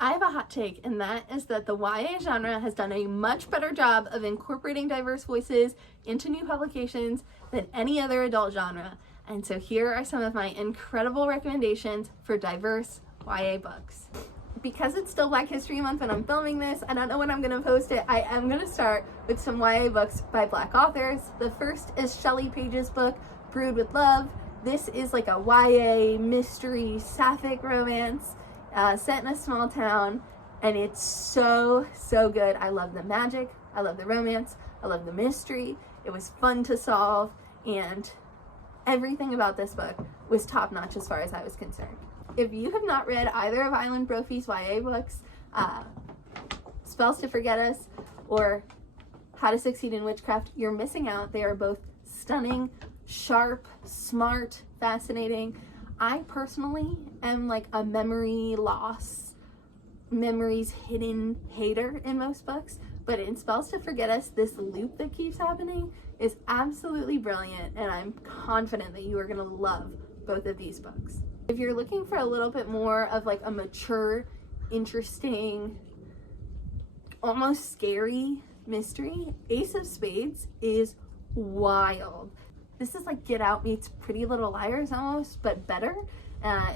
I have a hot take, and that is that the YA genre has done a much better job of incorporating diverse voices into new publications than any other adult genre. And so here are some of my incredible recommendations for diverse YA books. Because it's still Black History Month when I'm filming this, I don't know when I'm going to post it, I am going to start with some YA books by Black authors. The first is Shelley Page's book, Brewed with Love. This is like a YA mystery sapphic romance set in a small town, and it's so good. I love the magic, I love the romance, I love the mystery. It was fun to solve, and everything about this book was top-notch as far as I was concerned. If you have not read either of Island Brophy's YA books, Spells to Forget Us or How to Succeed in Witchcraft, you're missing out. They are both stunning, sharp, smart, fascinating. I personally am like a memory loss, memories hidden hater in most books, but in Spells to Forget Us, this loop that keeps happening is absolutely brilliant, and I'm confident that you are going to love both of these books. If you're looking for a little bit more of like a mature, interesting, almost scary mystery, Ace of Spades is wild. This is like Get Out meets Pretty Little Liars almost, but better.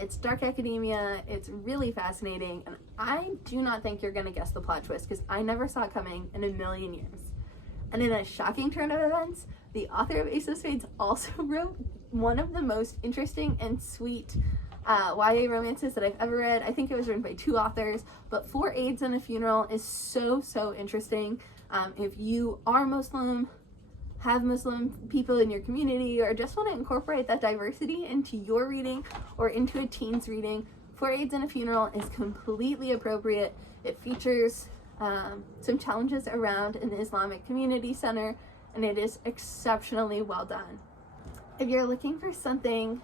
It's dark academia, it's really fascinating, and I do not think you're going to guess the plot twist because I never saw it coming in a million years. And in a shocking turn of events, the author of Ace of Spades also wrote one of the most interesting and sweet YA romances that I've ever read. I think it was written by two authors, but Four AIDS and a Funeral is so interesting. If you are Muslim, have Muslim people in your community, or just want to incorporate that diversity into your reading or into a teen's reading, Four AIDS and a Funeral is completely appropriate. It features some challenges around an Islamic community center, and it is exceptionally well done. If you're looking for something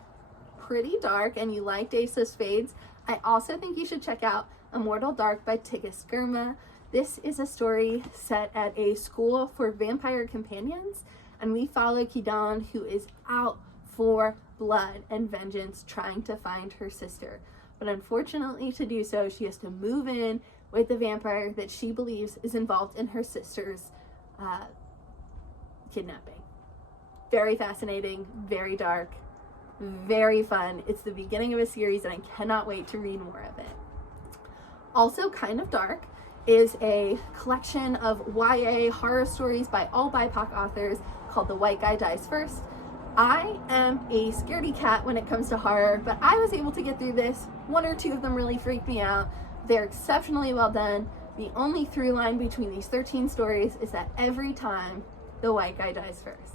pretty dark and you liked Ace of Spades, I also think you should check out Immortal Dark by Tigis Girma. This is a story set at a school for vampire companions, and we follow Kidan, who is out for blood and vengeance, trying to find her sister. But unfortunately, to do so, she has to move in with the vampire that she believes is involved in her sister's kidnapping. Very fascinating, very dark, very fun. It's the beginning of a series, and I cannot wait to read more of it. Also kind of dark is a collection of YA horror stories by all BIPOC authors called The White Guy Dies First. I am a scaredy cat when it comes to horror, but I was able to get through this. One or two of them really freaked me out. They're exceptionally well done. The only through line between these 13 stories is that every time the white guy dies first.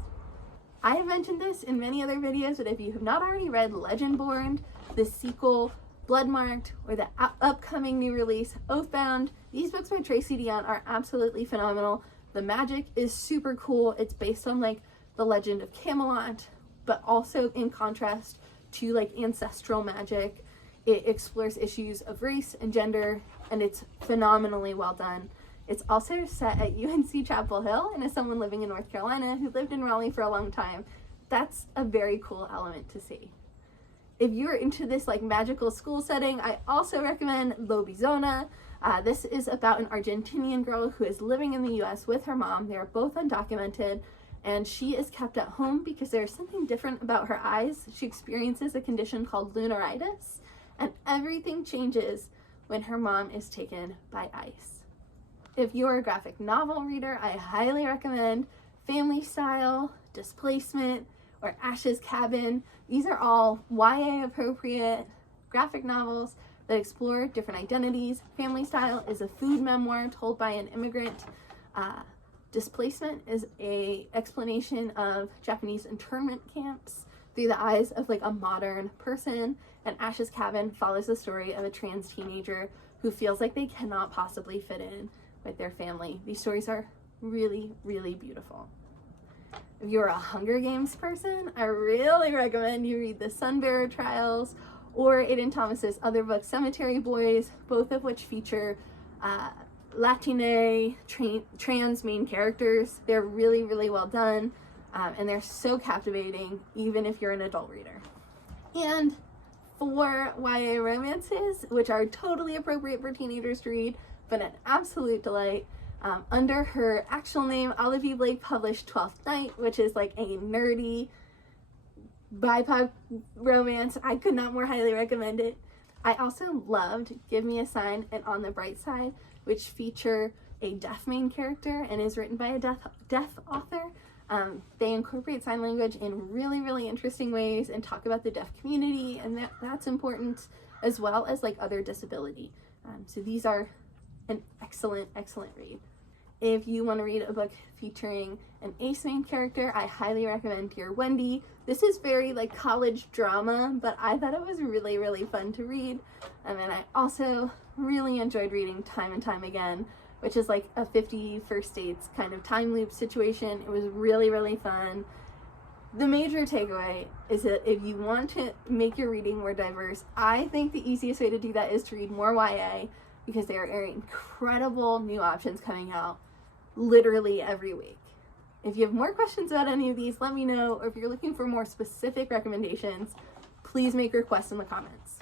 I have mentioned this in many other videos, but if you have not already read Legendborn, the sequel, Bloodmarked, or the upcoming new release, Oathbound, these books by Tracy Deonn are absolutely phenomenal. The magic is super cool. It's based on like the legend of Camelot, but also in contrast to like ancestral magic. It explores issues of race and gender, and it's phenomenally well done. It's also set at UNC Chapel Hill, and as someone living in North Carolina who lived in Raleigh for a long time, that's a very cool element to see. If you're into this like magical school setting, I also recommend Lobizona. This is about an Argentinian girl who is living in the US with her mom. They are both undocumented, and she is kept at home because there's something different about her eyes. She experiences a condition called lunaritis, and everything changes when her mom is taken by ICE. If you're a graphic novel reader, I highly recommend Family Style, Displacement, or Ash's Cabin. These are all YA appropriate graphic novels that explore different identities. Family Style is a food memoir told by an immigrant. Displacement is an explanation of Japanese internment camps through the eyes of like a modern person. And Ash's Cabin follows the story of a trans teenager who feels like they cannot possibly fit in with their family. These stories are really beautiful. If you're a Hunger Games person, I really recommend you read the Sunbearer Trials or Aiden Thomas's other book, Cemetery Boys, both of which feature Latine trans main characters. They're really well done, and they're so captivating even if you're an adult reader. And 4 YA romances, which are totally appropriate for teenagers to read, but an absolute delight. Under her actual name, Olivia Blake published 12th Night, which is like a nerdy BIPOC romance. I could not more highly recommend it. I also loved Give Me a Sign and On the Bright Side, which feature a deaf main character and is written by a deaf author. They incorporate sign language in really, really interesting ways and talk about the deaf community, and that's important, as well as like other disability. So these are an excellent, excellent read. If you want to read a book featuring an ace main character, I highly recommend Dear Wendy. This is very like college drama, but I thought it was really, really fun to read. And then I also really enjoyed reading Time and Time Again, which is like a 50 First Dates kind of time loop situation. It was really, really fun. The major takeaway is that if you want to make your reading more diverse, I think the easiest way to do that is to read more YA, because there are incredible new options coming out literally every week. If you have more questions about any of these, let me know, or if you're looking for more specific recommendations, please make requests in the comments.